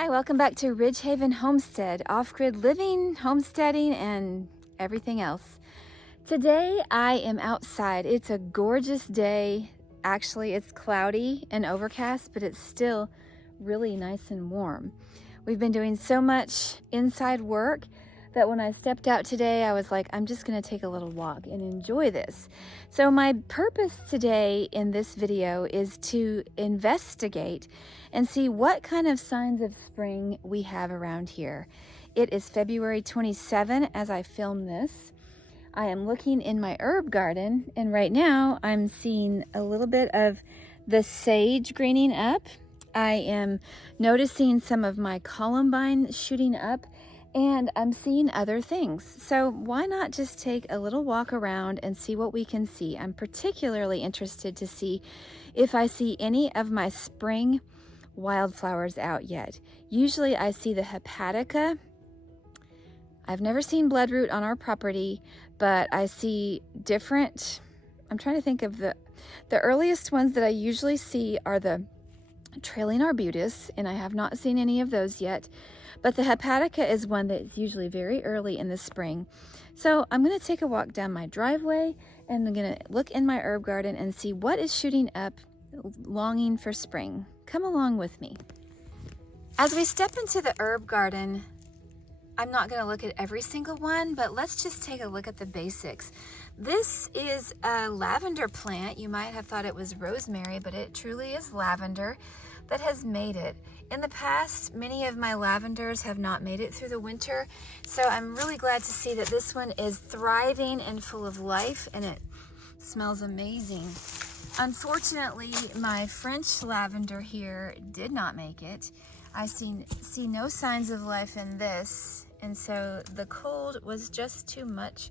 Hi, welcome back to Ridgehaven Homestead, off-grid living, homesteading, and everything else. Today I am outside. It's a gorgeous day. Actually, it's cloudy and overcast, but it's still really nice and warm. We've been doing so much inside work that when I stepped out today, I was like, I'm just gonna take a little walk and enjoy this. So my purpose today in this video is to investigate and see what kind of signs of spring we have around here. It is February 27 as I film this. I am looking in my herb garden, and right now I'm seeing a little bit of the sage greening up. I am noticing some of my columbine shooting up, and I'm seeing other things. So why not just take a little walk around and see what we can see? I'm particularly interested to see if I see any of my spring wildflowers out yet. Usually I see the hepatica. I've never seen bloodroot on our property, but I see different, I'm trying to think of the earliest ones that I usually see are the trailing arbutus, and I have not seen any of those yet. But the hepatica is one that's usually very early in the spring. So I'm going to take a walk down my driveway, and I'm going to look in my herb garden and see what is shooting up, longing for spring. Come along with me. As we step into the herb garden, I'm not going to look at every single one, but let's just take a look at the basics. This is a lavender plant. You might have thought it was rosemary, but it truly is lavender that has made it. In the past, many of my lavenders have not made it through the winter, so I'm really glad to see that this one is thriving and full of life, and it smells amazing. Unfortunately, my French lavender here did not make it. I see no signs of life in this, and so the cold was just too much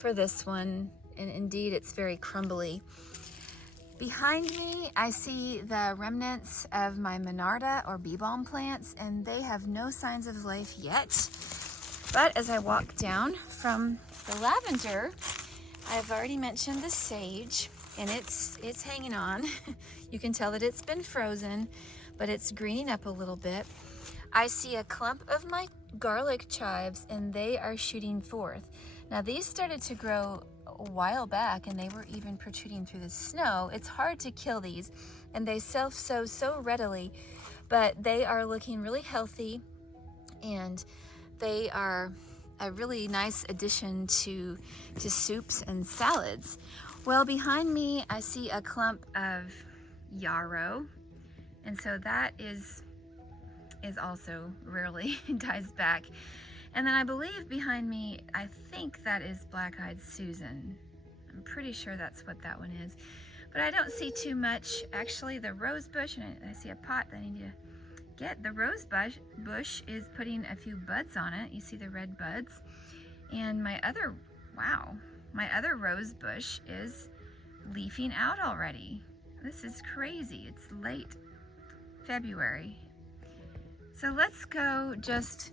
for this one, and indeed it's very crumbly. Behind me, I see the remnants of my Monarda or bee balm plants, and they have no signs of life yet. But as I walk down from the lavender, I've already mentioned the sage, and it's hanging on. You can tell that it's been frozen, but it's greening up a little bit. I see a clump of my garlic chives, and they are shooting forth. Now these started to grow a while back, and they were even protruding through the snow. It's hard to kill these, and they self-sow so readily, but they are looking really healthy, and they are a really nice addition to soups and salads. Well, behind me I see a clump of yarrow, and so that is also rarely dies back. And then I believe behind me, I think that is black-eyed Susan. I'm pretty sure that's what that one is. But I don't see too much. Actually, the rose bush, and I see a pot that I need to get. The rose bush is putting a few buds on it. You see the red buds. And my other rose bush is leafing out already. This is crazy. It's late February. So let's go just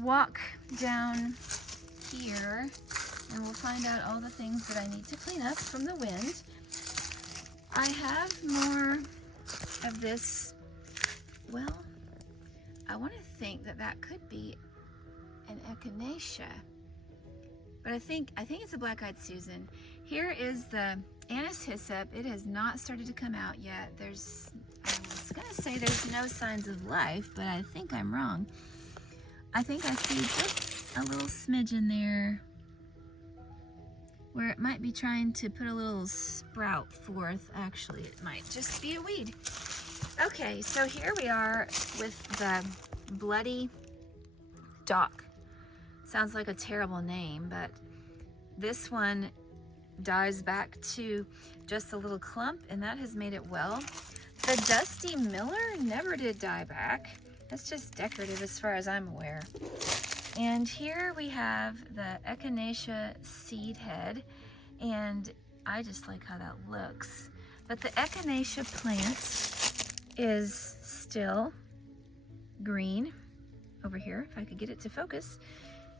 walk down here, and we'll find out all the things that I need to clean up from the wind. I have more of this. Well, I want to think that could be an echinacea, but I think it's a black-eyed Susan. Here is the anise hyssop. It has not started to come out yet. I was gonna say there's no signs of life, but I think I'm wrong. I think I see just a little smidge in there where it might be trying to put a little sprout forth. Actually, it might just be a weed. Okay, so here we are with the bloody dock. Sounds like a terrible name, but this one dies back to just a little clump, and that has made it well. The Dusty Miller never did die back. That's just decorative as far as I'm aware. And here we have the echinacea seed head, and I just like how that looks. But the echinacea plant is still green over here, if I could get it to focus.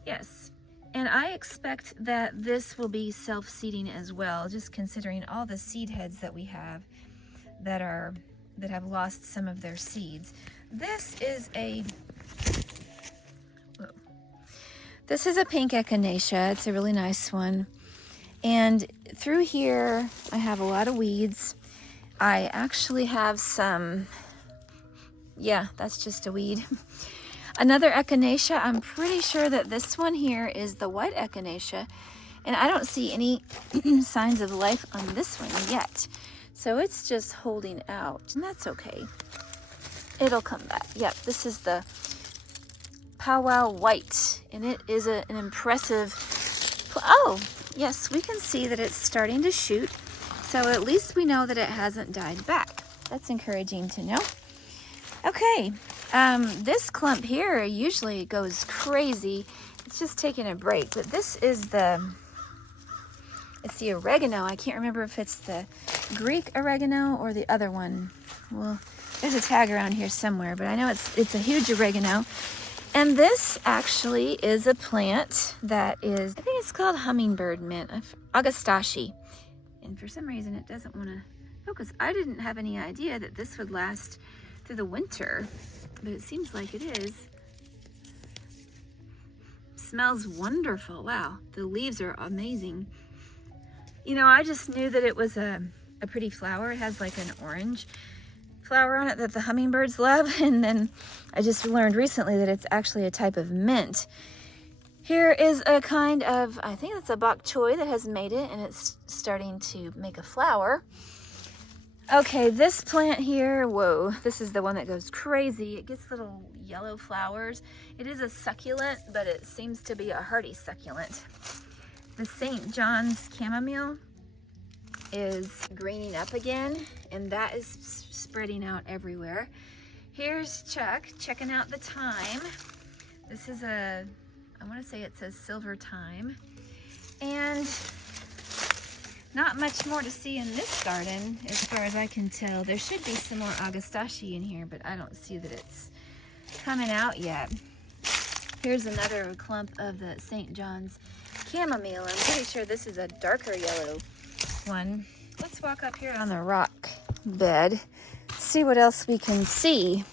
Yes. And I expect that this will be self-seeding as well, just considering all the seed heads that we have that are that have lost some of their seeds. This is a pink echinacea. It's a really nice one. And through here, I have a lot of weeds. I actually have some, yeah, that's just a weed. Another echinacea, I'm pretty sure that this one here is the white echinacea. And I don't see any signs of life on this one yet. So it's just holding out, and that's okay. It'll come back. Yep, this is the Powwow White, and it is an impressive, oh, yes, we can see that it's starting to shoot. So at least we know that it hasn't died back. That's encouraging to know. Okay, this clump here usually goes crazy. It's just taking a break, but this is it's the oregano. I can't remember if it's the Greek oregano or the other one. Well, there's a tag around here somewhere, but I know it's a huge oregano. And this actually is a plant that is, I think it's called hummingbird mint, Augustaceae. And for some reason it doesn't want to focus. I didn't have any idea that this would last through the winter, but it seems like it is. Smells wonderful. Wow, the leaves are amazing. You know, I just knew that it was a pretty flower. It has like an orange flower on it that the hummingbirds love, and then I just learned recently that it's actually a type of mint. Here is a kind of, I think it's a bok choy that has made it, and it's starting to make a flower. Okay, this plant here, whoa, this is the one that goes crazy. It gets little yellow flowers. It is a succulent, but it seems to be a hardy succulent. The St. John's chamomile is greening up again, and that is spreading out everywhere. Here's Chuck checking out the thyme. This is I want to say it says silver thyme. And not much more to see in this garden as far as I can tell. There should be some more Augustaceae in here, but I don't see that it's coming out yet. Here's another clump of the St. John's chamomile. I'm pretty sure this is a darker yellow one. Let's walk up here on the rock bed, see what else we can see.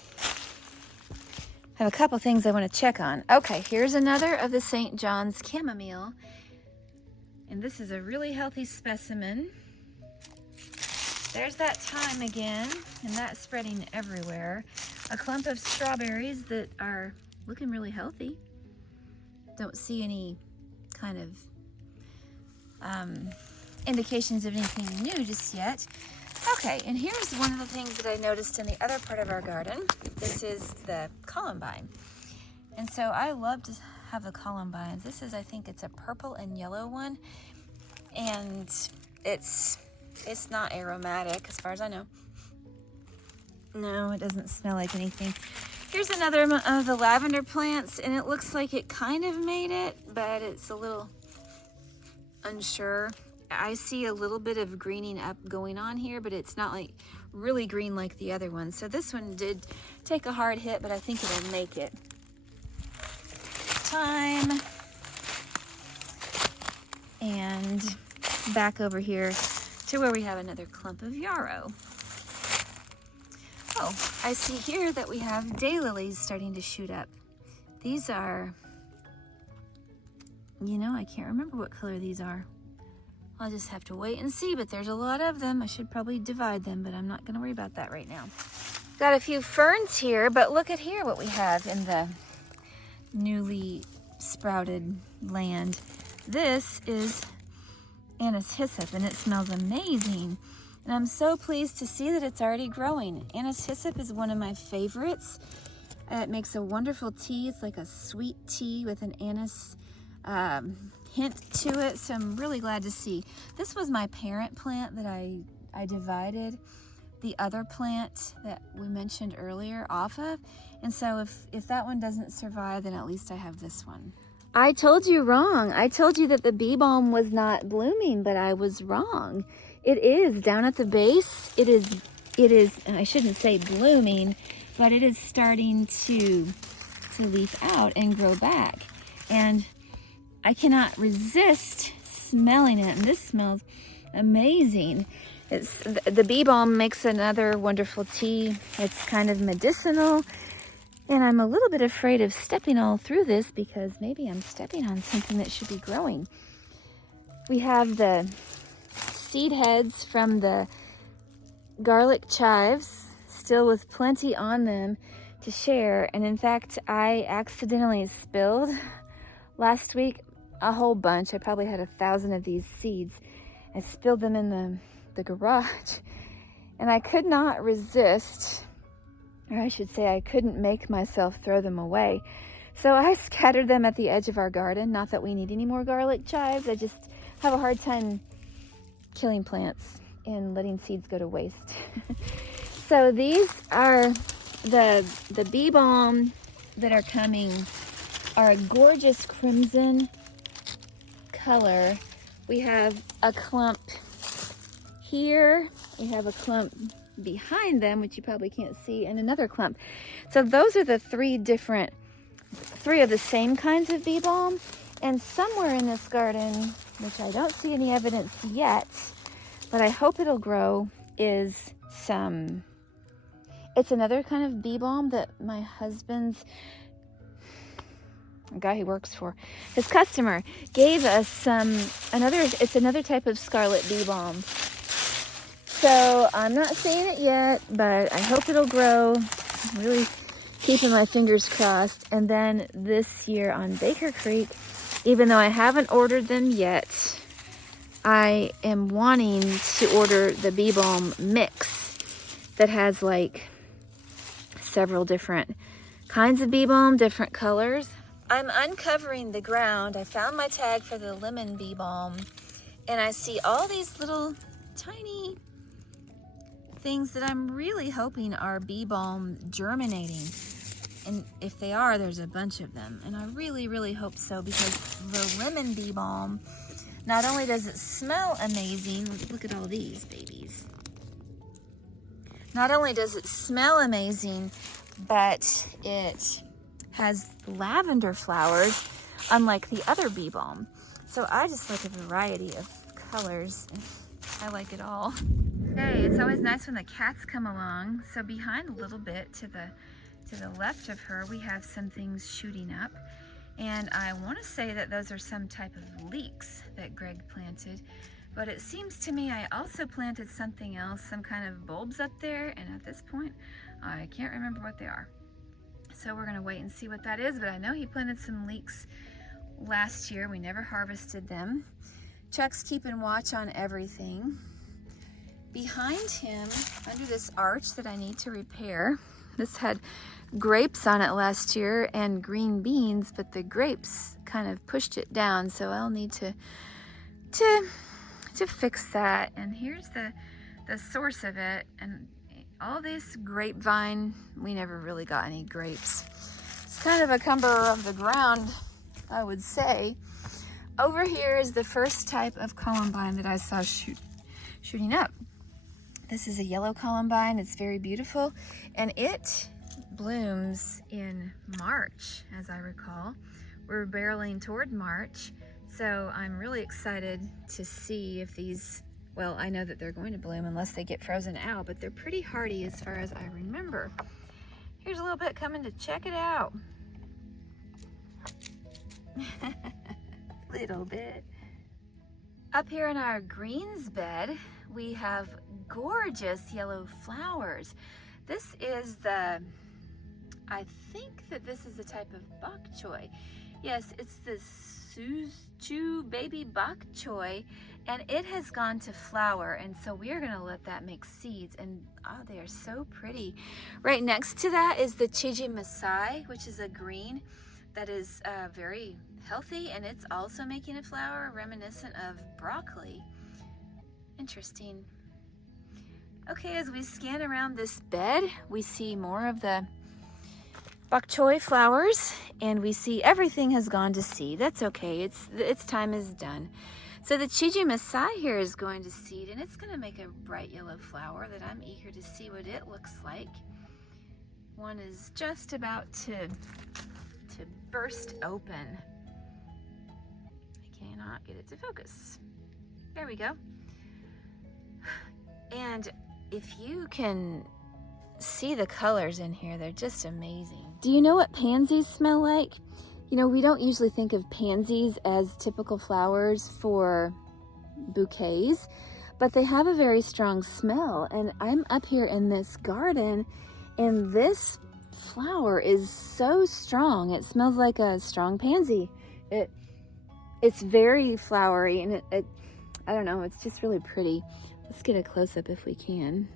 I have a couple things I want to check on. Okay, here's another of the St. John's chamomile, and this is a really healthy specimen. There's that thyme again, and that's spreading everywhere. A clump of strawberries that are looking really healthy. Don't see any kind of indications of anything new just yet. Okay, and here's one of the things that I noticed in the other part of our garden. This is the columbine. And so I love to have the columbines. This is, I think it's a purple and yellow one. And it's not aromatic as far as I know. No, it doesn't smell like anything. Here's another of the lavender plants, and it looks like it kind of made it, but it's a little unsure. I see a little bit of greening up going on here, but it's not like really green like the other one. So this one did take a hard hit, but I think it'll make it. Thyme. And back over here to where we have another clump of yarrow. Oh, I see here that we have daylilies starting to shoot up. These are, you know, I can't remember what color these are. I'll just have to wait and see, but there's a lot of them. I should probably divide them, but I'm not going to worry about that right now. Got a few ferns here, but look at here what we have in the newly sprouted land. This is anise hyssop, and it smells amazing. And I'm so pleased to see that it's already growing. Anise hyssop is one of my favorites. It makes a wonderful tea. It's like a sweet tea with an anise hint to it, so I'm really glad to see. This was my parent plant that I divided the other plant that we mentioned earlier off of, and so if that one doesn't survive, then at least I have this one. I told you wrong. I told you that the bee balm was not blooming, but I was wrong. It is down at the base. It is, and I shouldn't say blooming, but it is starting to leaf out and grow back. And I cannot resist smelling it, and this smells amazing. The bee balm makes another wonderful tea. It's kind of medicinal, and I'm a little bit afraid of stepping all through this because maybe I'm stepping on something that should be growing. We have the seed heads from the garlic chives, still with plenty on them to share. And in fact, I accidentally spilled last week a whole bunch. I probably had 1,000 of these seeds. I spilled them in the garage, and I could not resist, or I should say I couldn't make myself throw them away. So I scattered them at the edge of our garden. Not that we need any more garlic chives. I just have a hard time killing plants and letting seeds go to waste. So these are the bee balm that are coming, are a gorgeous crimson color. We have a clump here, we have a clump behind them, which you probably can't see, and another clump. So those are the three of the same kinds of bee balm. And somewhere in this garden, which I don't see any evidence yet, but I hope it'll grow, is it's another kind of bee balm that my husband's, a guy he works for, his customer gave us it's another type of scarlet bee balm. So I'm not saying it yet, but I hope it'll grow. I'm really keeping my fingers crossed. And then this year on Baker Creek, even though I haven't ordered them yet, I am wanting to order the bee balm mix that has like several different kinds of bee balm, different colors. I'm uncovering the ground. I found my tag for the lemon bee balm, and I see all these little tiny things that I'm really hoping are bee balm germinating. And if they are, there's a bunch of them. And I really, really hope so, because the lemon bee balm, not only does it smell amazing, look at all these babies. Not only does it smell amazing, but it has lavender flowers, unlike the other bee balm. So I just like a variety of colors. I like it all. Hey, it's always nice when the cats come along. So behind a little bit to the left of her, we have some things shooting up. And I want to say that those are some type of leeks that Greg planted. But it seems to me I also planted something else, some kind of bulbs up there. And at this point, I can't remember what they are. So we're going to wait and see what that is. But I know he planted some leeks last year. We never harvested them. Chuck's keeping watch on everything. Behind him, under this arch that I need to repair, this had grapes on it last year and green beans, but the grapes kind of pushed it down, so I'll need to fix that. And here's the source of it. And all this grapevine, we never really got any grapes. It's kind of a cumberer of the ground, I would say. Over here is the first type of columbine that I saw shooting up. This is a yellow columbine. It's very beautiful, and it blooms in March, as I recall. We're barreling toward March, so I'm really excited to see if these, well, I know that they're going to bloom unless they get frozen out, but they're pretty hardy as far as I remember. Here's a little bit coming to check it out. Little bit. Up here in our greens bed, we have gorgeous yellow flowers. This is I think that this is a type of bok choy. Yes, it's the Chu baby bok choy, and it has gone to flower, and so we are going to let that make seeds. And oh, they are so pretty. Right next to that is the Chiji Masai, which is a green that is very healthy, and it's also making a flower reminiscent of broccoli. Interesting. Okay, as we scan around this bed, we see more of the bok choy flowers, and we see everything has gone to seed. That's okay, its time is done. So the Chiji Masai here is going to seed, and it's going to make a bright yellow flower that I'm eager to see what it looks like. One is just about to burst open. I cannot get it to focus. There we go. And if you can see the colors in here, they're just amazing. Do you know what pansies smell like? You know, we don't usually think of pansies as typical flowers for bouquets, but they have a very strong smell. And I'm up here in this garden, and this flower is so strong. It smells like a strong pansy. It's very flowery, and I don't know, it's just really pretty. Let's get a close-up if we can.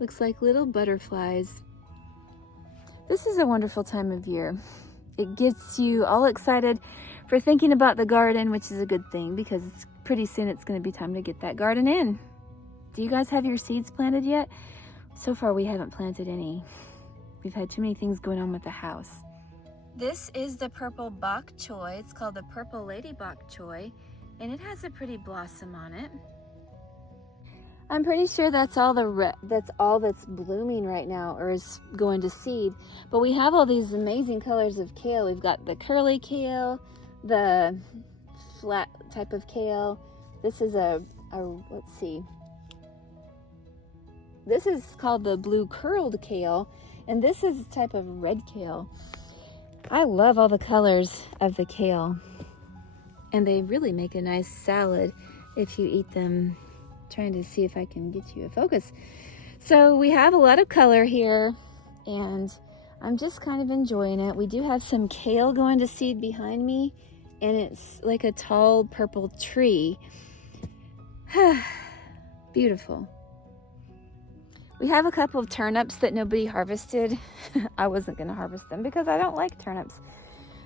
Looks like little butterflies. This is a wonderful time of year. It gets you all excited for thinking about the garden, which is a good thing because pretty soon it's going to be time to get that garden in. Do you guys have your seeds planted yet? So far we haven't planted any. We've had too many things going on with the house. This is the purple bok choy. It's called the purple lady bok choy, and it has a pretty blossom on it. I'm pretty sure that's all that's blooming right now, or is going to seed. But we have all these amazing colors of kale. We've got the curly kale, the flat type of kale. This is let's see. This is called the blue curled kale, and this is a type of red kale. I love all the colors of the kale, and they really make a nice salad if you eat them. Trying to see if I can get you a focus. So we have a lot of color here, and I'm just kind of enjoying it. We do have some kale going to seed behind me, and it's like a tall purple tree. Beautiful. We have a couple of turnips that nobody harvested. I wasn't going to harvest them because I don't like turnips,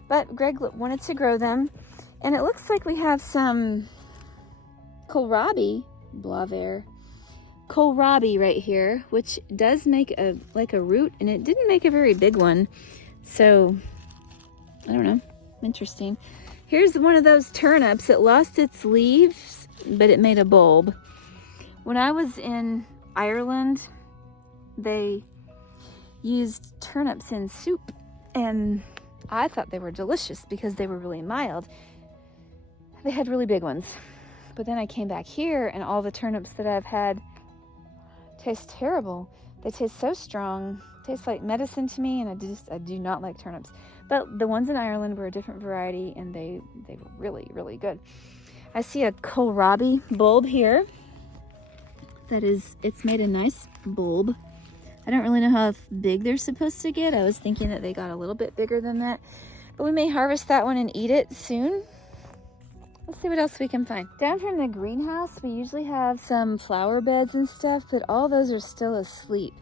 but Greg wanted to grow them, and it looks like we have some kohlrabi right here, which does make a root, and it didn't make a very big one, so I don't know, interesting. Here's one of those turnips. It lost its leaves, but it made a bulb. When I was in Ireland, they used turnips in soup, and I thought they were delicious because they were really mild. They had really big ones. But then I came back here, and all the turnips that I've had taste terrible. They taste so strong, taste like medicine to me, and I do not like turnips. But the ones in Ireland were a different variety, and they were really, really good. I see a kohlrabi bulb here. It's made a nice bulb. I don't really know how big they're supposed to get. I was thinking that they got a little bit bigger than that. But we may harvest that one and eat it soon. Let's see what else we can find. Down from the greenhouse, we usually have some flower beds and stuff, but all those are still asleep.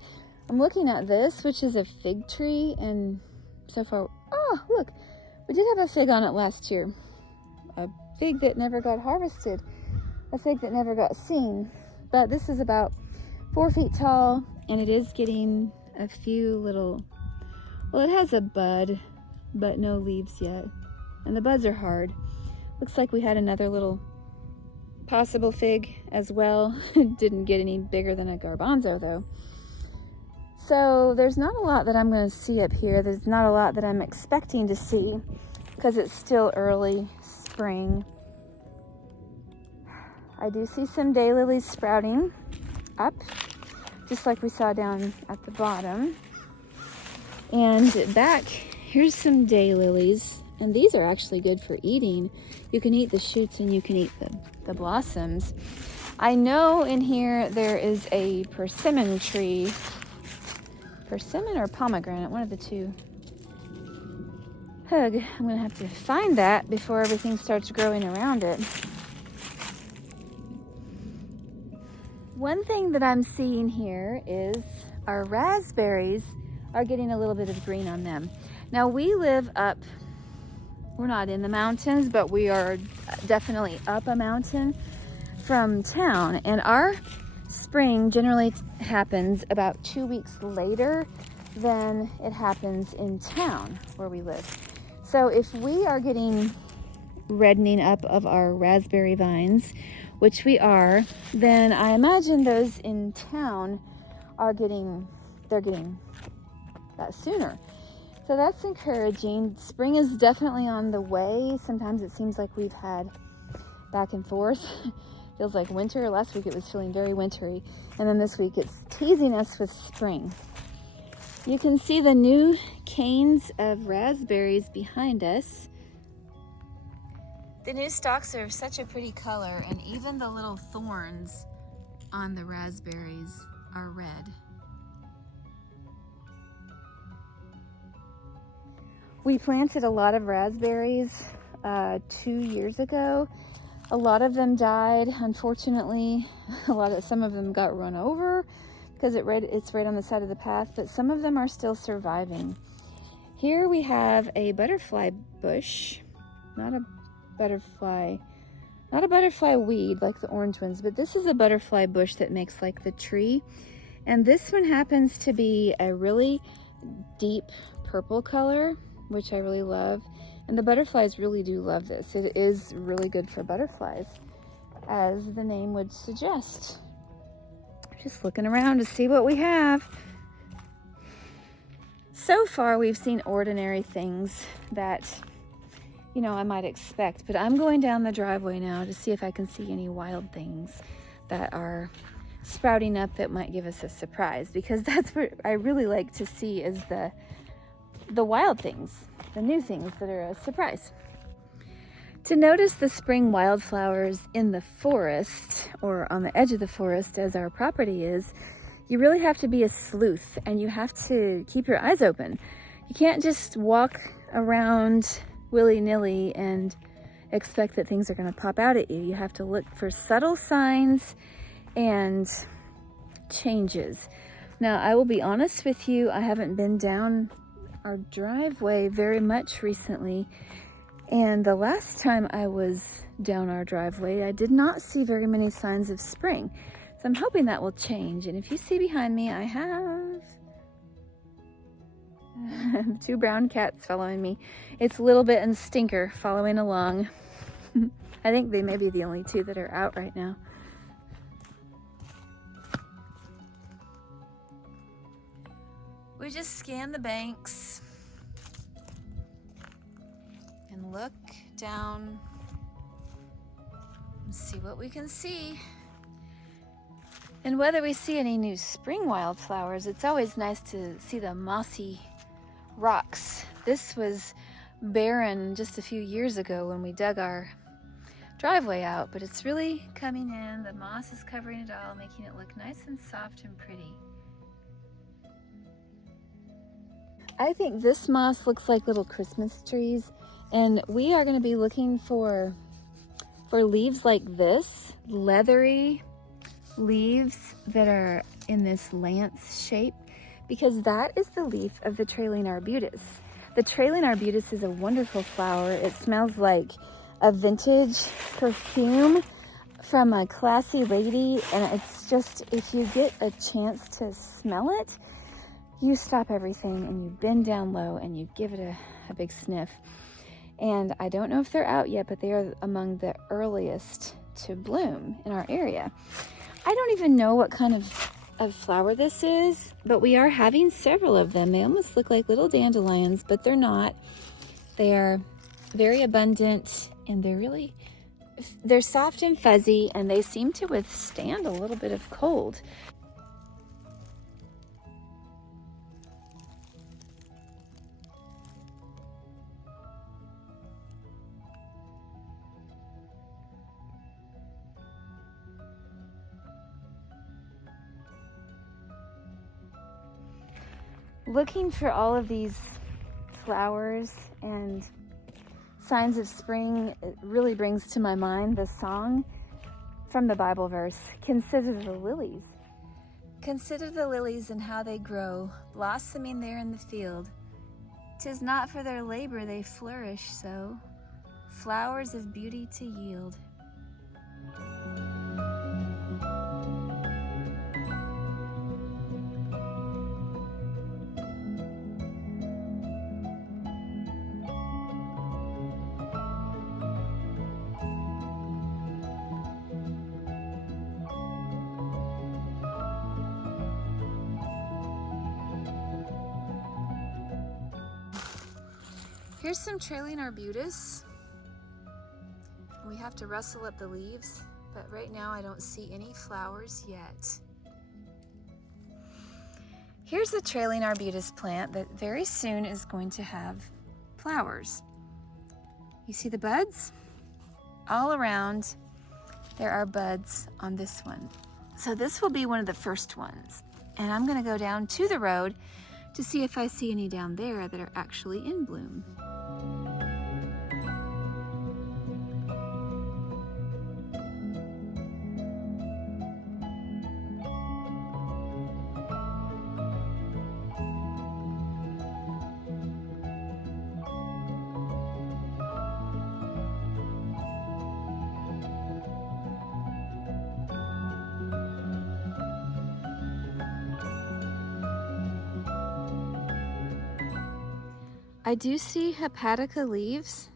I'm looking at this, which is a fig tree, and so far, oh, look, we did have a fig on it last year. A fig that never got harvested, a fig that never got seen. But this is about 4 feet tall, and it is getting a few little, well, it has a bud, but no leaves yet. And the buds are hard. Looks like we had another little possible fig as well. It didn't get any bigger than a garbanzo though. So there's not a lot that I'm going to see up here. There's not a lot that I'm expecting to see because it's still early spring. I do see some daylilies sprouting up, just like we saw down at the bottom. And back, here's some daylilies. And these are actually good for eating. You can eat the shoots and you can eat the blossoms. I know in here there is a persimmon tree. Persimmon or pomegranate, one of the two. I'm gonna have to find that before everything starts growing around it. One thing that I'm seeing here is our raspberries are getting a little bit of green on them. Now we live up, we're not in the mountains, but we are definitely up a mountain from town, and our spring generally happens about 2 weeks later than it happens in town where we live. So if we are getting reddening up of our raspberry vines, which we are, then I imagine those in town are getting that sooner. So that's encouraging. Spring is definitely on the way. Sometimes it seems like we've had back and forth Feels like winter. Last week it was feeling very wintry. And then this week it's teasing us with spring. You can see the new canes of raspberries behind us. The new stalks are such a pretty color, and even the little thorns on the raspberries are red. We planted a lot of raspberries 2 years ago. A lot of them died, unfortunately. Some of them got run over because it's right on the side of the path, but some of them are still surviving. Here we have a butterfly bush, not a butterfly weed like the orange ones, but this is a butterfly bush that makes like the tree. And this one happens to be a really deep purple color, which I really love. And the butterflies really do love this. It is really good for butterflies, as the name would suggest. Just looking around to see what we have. So far, we've seen ordinary things that, you know, I might expect, but I'm going down the driveway now to see if I can see any wild things that are sprouting up that might give us a surprise, because that's what I really like to see, is the wild things, the new things that are a surprise. To notice the spring wildflowers in the forest, or on the edge of the forest as our property is, you really have to be a sleuth, and you have to keep your eyes open. You can't just walk around willy-nilly and expect that things are going to pop out at you. You have to look for subtle signs and changes. Now, I will be honest with you, I haven't been down our driveway very much recently, and the last time I was down our driveway, I did not see very many signs of spring. So I'm hoping that will change. And if you see behind me, I have 2 brown cats following me. It's Little Bit and Stinker following along. I think they may be the only 2 that are out right now. We just scan the banks and look down and see what we can see. And whether we see any new spring wildflowers, it's always nice to see the mossy rocks. This was barren just a few years ago when we dug our driveway out, but it's really coming in. The moss is covering it all, making it look nice and soft and pretty. I think this moss looks like little Christmas trees, and we are going to be looking for leaves like this, leathery leaves that are in this lance shape, because that is the leaf of the trailing arbutus. The trailing arbutus is a wonderful flower. It smells like a vintage perfume from a classy lady, and it's just, if you get a chance to smell it, you stop everything and you bend down low and you give it a big sniff. And I don't know if they're out yet, but they are among the earliest to bloom in our area. I don't even know what kind of flower this is, but we are having several of them. They almost look like little dandelions, but they're not. They are very abundant, and they're soft and fuzzy, and they seem to withstand a little bit of cold. Looking for all of these flowers and signs of spring, it really brings to my mind the song from the Bible verse, "Consider the lilies. Consider the lilies and how they grow, blossoming there in the field. 'Tis not for their labor they flourish so, flowers of beauty to yield." Here's some trailing arbutus. We have to rustle up the leaves, but right now I don't see any flowers yet. Here's a trailing arbutus plant that very soon is going to have flowers. You see the buds? All around there are buds on this one. So this will be one of the first ones. And I'm gonna go down to the road to see if I see any down there that are actually in bloom. I do see hepatica leaves,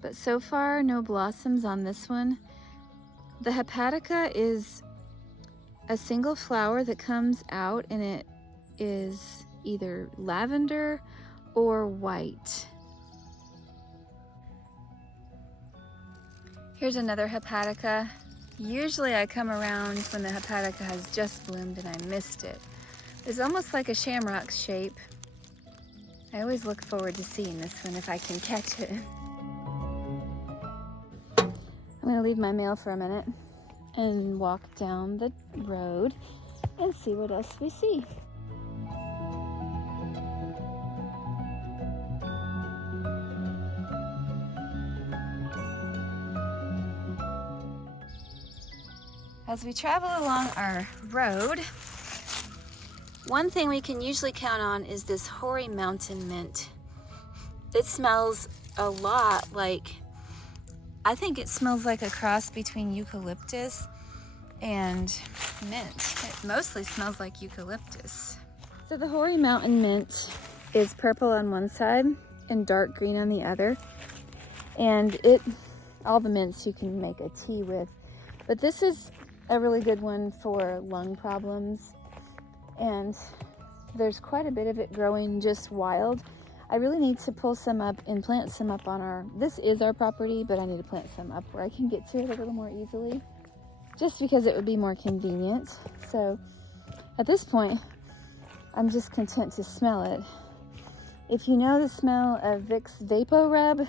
but so far no blossoms on this one. The hepatica is a single flower that comes out and it is either lavender or white. Here's another hepatica. Usually I come around when the hepatica has just bloomed and I missed it. It's almost like a shamrock shape. I always look forward to seeing this one if I can catch it. I'm gonna leave my mail for a minute and walk down the road and see what else we see. As we travel along our road, one thing we can usually count on is this hoary mountain mint. It smells a lot like, I think it smells like a cross between eucalyptus and mint. It mostly smells like eucalyptus. So the hoary mountain mint is purple on one side and dark green on the other. And all the mints you can make a tea with. But this is a really good one for lung problems. And there's quite a bit of it growing just wild. I really need to pull some up and plant some up on this is our property, but I need to plant some up where I can get to it a little more easily, just because it would be more convenient. So at this point, I'm just content to smell it. If you know the smell of Vicks Vapo Rub,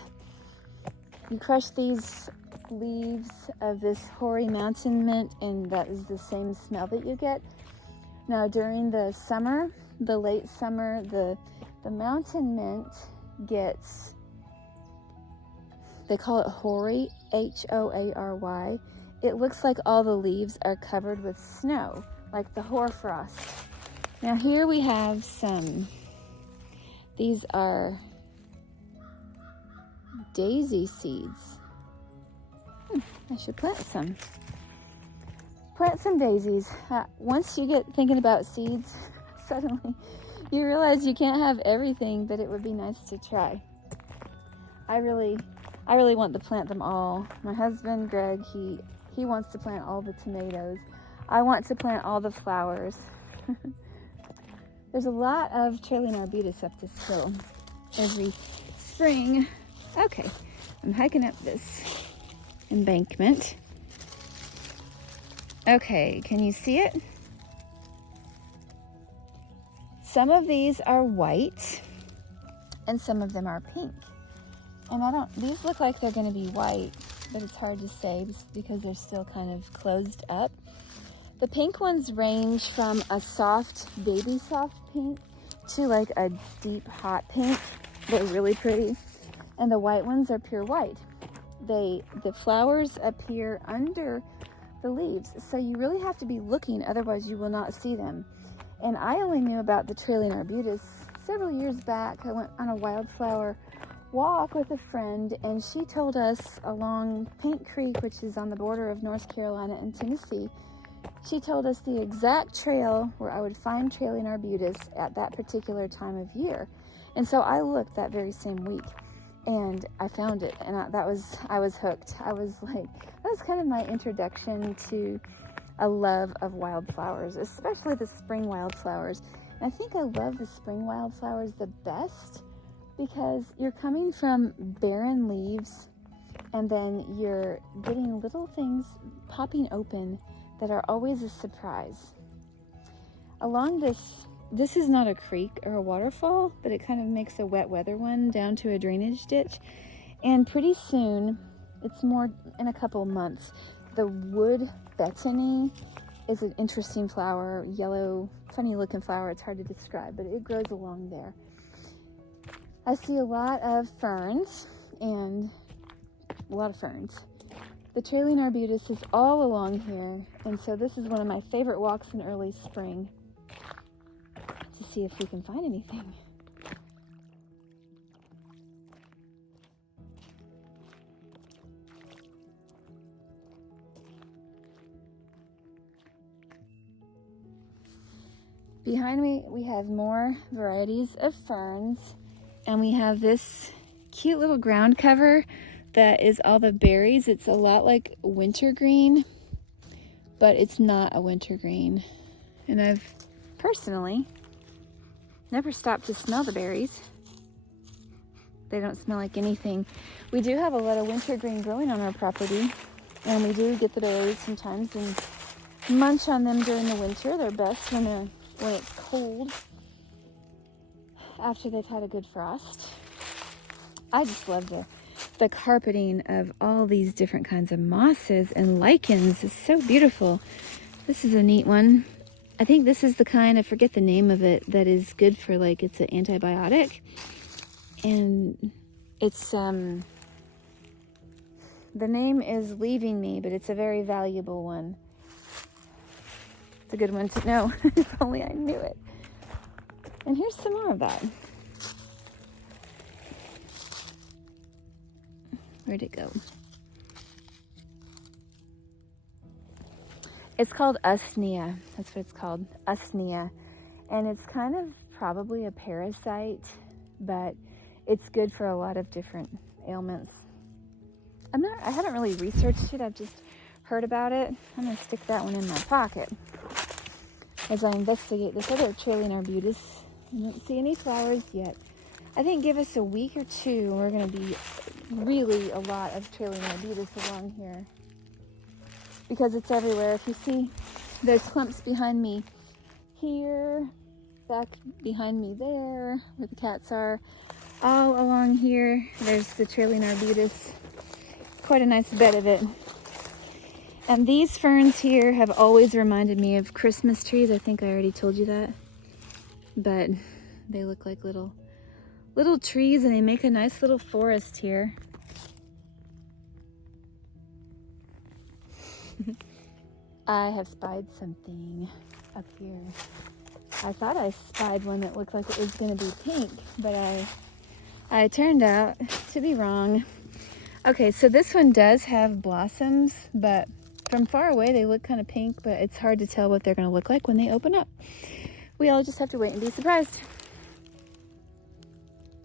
you crush these leaves of this hoary mountain mint and that is the same smell that you get. Now during the summer, the late summer, the mountain mint gets, they call it hoary, H-O-A-R-Y. It looks like all the leaves are covered with snow, like the hoarfrost. Now here we have these are daisy seeds. I should plant some. Plant some daisies. Once you get thinking about seeds, suddenly you realize you can't have everything, but it would be nice to try. I really want to plant them all. My husband, Greg, he wants to plant all the tomatoes. I want to plant all the flowers. There's a lot of trailing arbutus up this hill every spring. Okay, I'm hiking up this embankment. Okay, can you see it? Some of these are white and some of them are pink. And these look like they're gonna be white, but it's hard to say because they're still kind of closed up. The pink ones range from a soft, baby soft pink to like a deep hot pink. They're really pretty. And the white ones are pure white. The flowers appear under the leaves, so you really have to be looking, otherwise you will not see them. And I only knew about the trailing arbutus several years back. I went on a wildflower walk with a friend, and she told us along Paint Creek, which is on the border of North Carolina and Tennessee, she told us the exact trail where I would find trailing arbutus at that particular time of year. And so I looked that very same week and I found it, and I was hooked. I was like, that was kind of my introduction to a love of wildflowers, especially the spring wildflowers. And I think I love the spring wildflowers the best because you're coming from barren leaves And then you're getting little things popping open that are always a surprise. Along this is not a creek or a waterfall, but it kind of makes a wet weather one down to a drainage ditch. And pretty soon, it's more in a couple months, the wood betony is an interesting flower, yellow, funny looking flower. It's hard to describe, but it grows along there. I see a lot of ferns and a lot of ferns. The trailing arbutus is all along here, and so this is one of my favorite walks in early spring to see if we can find anything. Behind me, we have more varieties of ferns, and we have this cute little ground cover that is all the berries. It's a lot like wintergreen, but it's not a wintergreen. And I've personally never stopped to smell the berries. They don't smell like anything. We do have a lot of wintergreen growing on our property, and we do get the berries sometimes and munch on them during the winter. They're best when it's cold, after they've had a good frost. I just love the carpeting of all these different kinds of mosses and lichens. It's so beautiful. This is a neat one. I think this is the kind, I forget the name of it, that is good for, like, it's an antibiotic. And it's, the name is leaving me, but it's a very valuable one. It's a good one to know. If only I knew it. And here's some more of that. Where'd it go? It's called usnea. That's what it's called, usnea. And it's kind of probably a parasite, but it's good for a lot of different ailments. I haven't really researched it. I've just heard about it. I'm gonna stick that one in my pocket as I investigate this other trailing arbutus. I don't see any flowers yet. I think give us a week or two, and we're gonna be really a lot of trailing arbutus along here, because it's everywhere. If you see those clumps behind me here, back behind me there, where the cats are, all along here, there's the trailing arbutus. Quite a nice bed of it. And these ferns here have always reminded me of Christmas trees. I think I already told you that. But they look like little trees, and they make a nice little forest here. I have spied something up here. I thought I spied one that looked like it was going to be pink, but I turned out to be wrong. Okay, so this one does have blossoms, but from far away they look kind of pink, but it's hard to tell what they're going to look like when they open up. We all just have to wait and be surprised.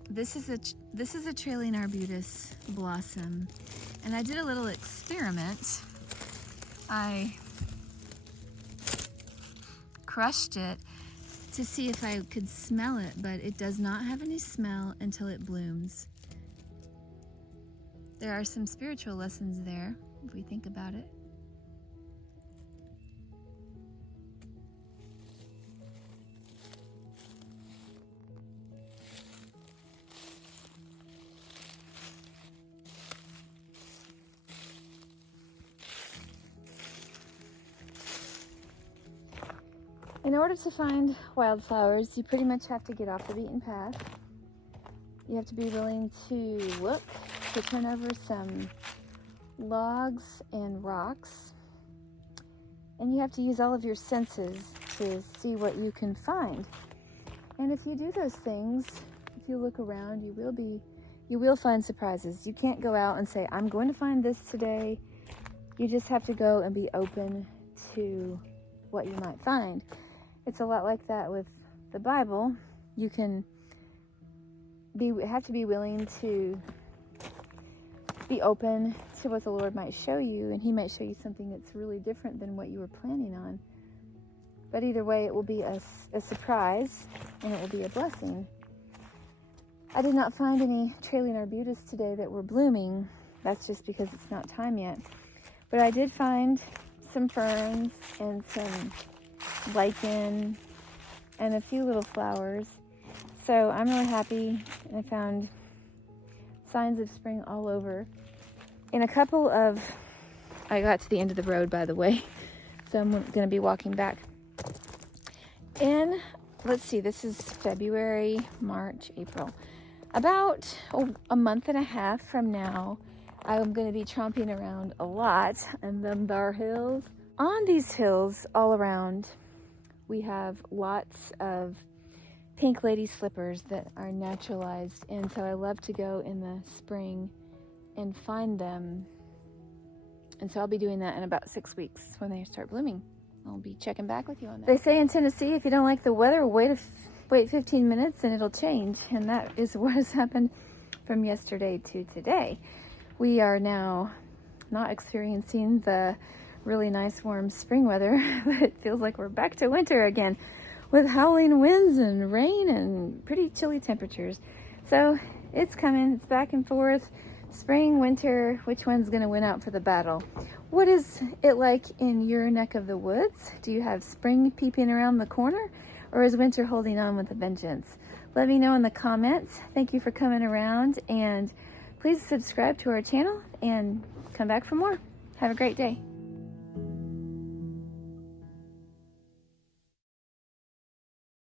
This is a trailing arbutus blossom, and I did a little experiment. I crushed it to see if I could smell it, but it does not have any smell until it blooms. There are some spiritual lessons there, if we think about it. In order to find wildflowers, you pretty much have to get off the beaten path. You have to be willing to look, to turn over some logs and rocks. And you have to use all of your senses to see what you can find. And if you do those things, if you look around, you will find surprises. You can't go out and say, I'm going to find this today. You just have to go and be open to what you might find. It's a lot like that with the Bible. You have to be willing to be open to what the Lord might show you, and He might show you something that's really different than what you were planning on. But either way, it will be a surprise, and it will be a blessing. I did not find any trailing arbutus today that were blooming, That's just because it's not time yet. But I did find some ferns and some lichen and a few little flowers. So I'm really happy. I found signs of spring all over. In a couple of, I got to the end of the road, by the way, so I'm going to be walking back. Let's see, this is February, March, April. About a month and a half from now, I'm going to be tromping around a lot in the Bar Hills. On these hills all around, we have lots of pink lady slippers that are naturalized, and so I love to go in the spring and find them. And so I'll be doing that in about 6 weeks when they start blooming. I'll be checking back with you on that. They say in Tennessee, if you don't like the weather, wait 15 minutes and it'll change. And that is what has happened from yesterday to today. We are now not experiencing the really nice warm spring weather, but it feels like we're back to winter again with howling winds and rain and pretty chilly temperatures. So it's coming, it's back and forth. Spring, winter, which one's going to win out for the battle? What is it like in your neck of the woods? Do you have spring peeping around the corner, or is winter holding on with a vengeance? Let me know in the comments. Thank you for coming around, and please subscribe to our channel and come back for more. Have a great day.